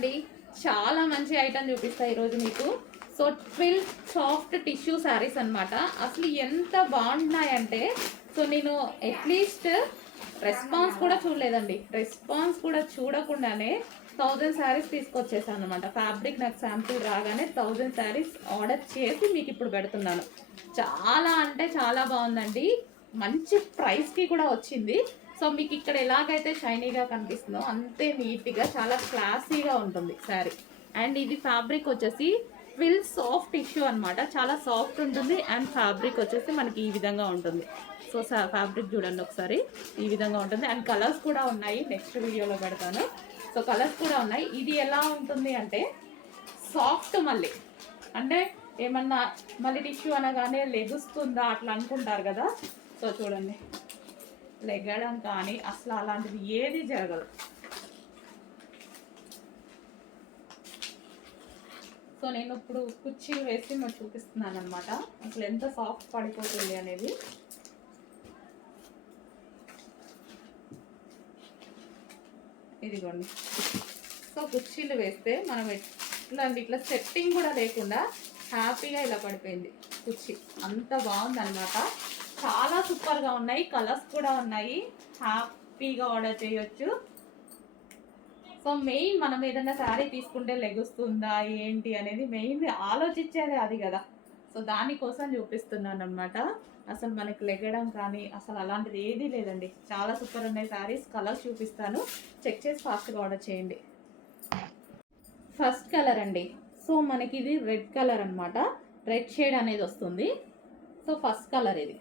అండి, చాలా మంచి ఐటమ్ చూపిస్తా ఈరోజు మీకు. సో 12 సాఫ్ట్ టిష్యూ శారీస్ అనమాట. అసలు ఎంత బాగున్నాయంటే, సో నేను అట్లీస్ట్ రెస్పాన్స్ కూడా చూడలేదండి. రెస్పాన్స్ కూడా చూడకుండానే 1000 శారీస్ తీసుకొచ్చేసాను అనమాట. ఫ్యాబ్రిక్ నాకు శాంపుల్ రాగానే 1000 శారీస్ ఆర్డర్ చేసి మీకు ఇప్పుడు పెడుతున్నాను. చాలా అంటే చాలా బాగుందండి. మంచి ప్రైస్కి కూడా వచ్చింది. సో మీకు ఇక్కడ ఎలాగైతే షైనీగా కనిపిస్తుందో అంతే నీట్గా చాలా క్లాసీగా ఉంటుంది శారీ. అండ్ ఇది ఫ్యాబ్రిక్ వచ్చేసి ఫిల్ సాఫ్ట్ టిష్యూ అనమాట. చాలా సాఫ్ట్ ఉంటుంది. అండ్ ఫ్యాబ్రిక్ వచ్చేసి మనకి ఈ విధంగా ఉంటుంది. సో ఫ్యాబ్రిక్ చూడండి ఒకసారి, ఈ విధంగా ఉంటుంది. అండ్ కలర్స్ కూడా ఉన్నాయి, నెక్స్ట్ వీడియోలో పెడతాను. సో కలర్స్ కూడా ఉన్నాయి. ఇది ఎలా ఉంటుంది అంటే సాఫ్ట్, మళ్ళీ అంటే ఏమన్నా మళ్ళీ టిష్యూ అనగానే లెగుస్తుందా అట్లా అనుకుంటారు కదా. సో చూడండి, లెగడం కానీ అసలు అలాంటిది ఏది జరగదు. సో నేను ఇప్పుడు కుర్చీలు వేసి మీకు చూపిస్తున్నాను అనమాట, అసలు ఎంత సాఫ్ట్ పడిపోతుంది అనేది. ఇదిగోండి, సో కుర్చీలు వేస్తే మనం ఇట్లా సెట్టింగ్ కూడా లేకుండా హ్యాపీగా ఇలా పడిపోయింది కుర్చీ. అంత బాగుందన్నమాట. చాలా సూపర్గా ఉన్నాయి. కలర్స్ కూడా ఉన్నాయి. హ్యాపీగా ఆర్డర్ చేయొచ్చు. సో మెయిన్ మనం ఏదైనా శారీ తీసుకుంటే లెగుస్తుందా ఏంటి అనేది మెయిన్ ఆలోచించేదే అది కదా. సో దానికోసం చూపిస్తున్నాను అనమాట. అసలు మనకి లెగడం కానీ అసలు అలాంటిది ఏదీ లేదండి. చాలా సూపర్ ఉన్నాయి శారీస్. కలర్స్ చూపిస్తాను, చెక్ చేసి ఫాస్ట్గా ఆర్డర్ చేయండి. ఫస్ట్ కలర్ అండి. సో మనకి ఇది రెడ్ కలర్ అనమాట. రెడ్ షేడ్ అనేది వస్తుంది. సో ఫస్ట్ కలర్ ఇది.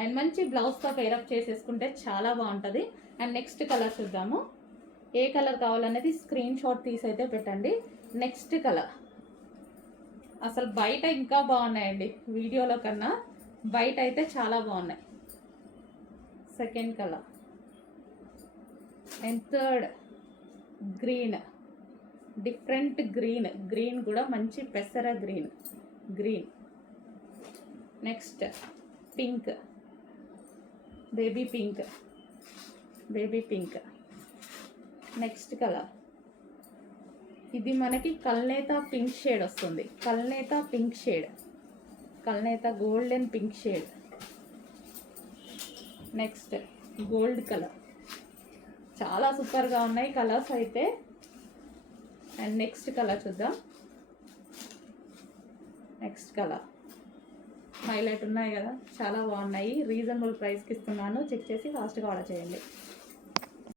అండ్ మంచి బ్లౌజ్తో పేరప్ చేసేసుకుంటే చాలా బాగుంటుంది. అండ్ నెక్స్ట్ కలర్ చూద్దాము. ఏ కలర్ కావాలనేది స్క్రీన్ షాట్ తీసి అయితే పెట్టండి. నెక్స్ట్ కలర్ అసలు బయట ఇంకా బాగున్నాయండి, వీడియోలో కన్నా బయట అయితే చాలా బాగున్నాయి. Second colour. And third green, different green. Green కూడా మంచి పెసర green. Next pink, baby pink. Next colour ఇది మనకి కల్నేత పింక్ షేడ్ వస్తుంది. కల్నేత golden pink shade. Next gold colour. చాలా సూపర్గా ఉన్నాయి కలర్స్ అయితే. అండ్ నెక్స్ట్ కలర్ చూద్దాం. నెక్స్ట్ కలర్ హైలైట్ ఉన్నాయి కదా, చాలా బాగున్నాయి. రీజనబుల్ ప్రైస్కి ఇస్తున్నాను, చెక్ చేసి ఫాస్ట్గా ఆర్డర్ చేయండి.